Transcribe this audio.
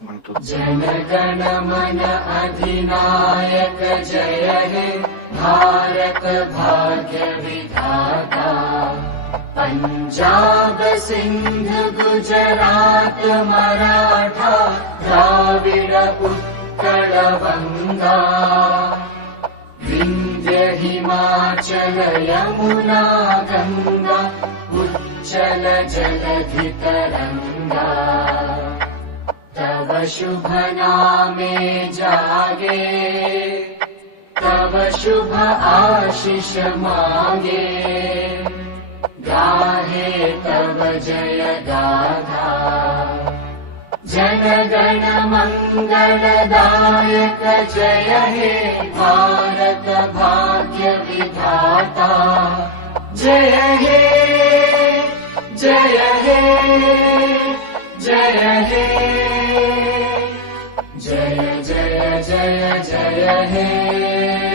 जन गण मन अधिनायक जय हे भारत भाग्य विधाता। पंजाब सिंध गुजरात मराठा द्राविड उत्कल बंगा। विंध्य हिमाचल यमुना गंगा उच्चल जलधि तरंगा। तव शुभ नामे जागे तव शुभ आशीष मांगे। गाहे तव जय गाथा जन गण मंगलदायक जय हे भारत भाग्य विधाता। जय हे जय हे जय हे जय जय जय जय हे।